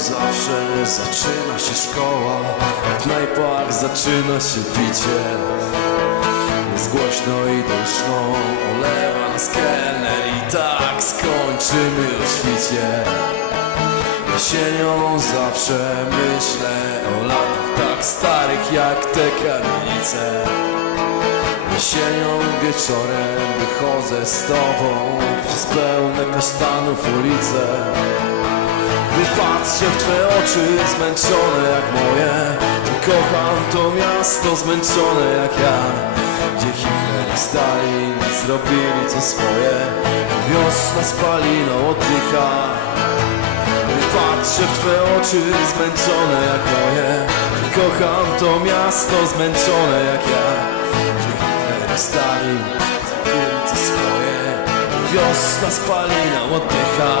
zawsze zaczyna się szkoła. W knajpach zaczyna się picie Jest głośno i duszno Olewa nas kelner I tak skończymy o świcie. Jesienią zawsze myślę o latach tak starych jak te kamienice. Jesienią wieczorem wychodzę z tobą Przez pełne kasztanów ulice Gdy patrzę w twe oczy zmęczone jak moje To kocham to miasto zmęczone jak ja. Gdzie Hitler i Stalin zrobili co swoje Wiosna spaliną oddycha. Gdy patrzę w Twe oczy zmęczone jak moje Kocham to miasto zmęczone jak ja. Gdzie Hitler i Stalin zrobili co swoje Wiosna spalina oddycha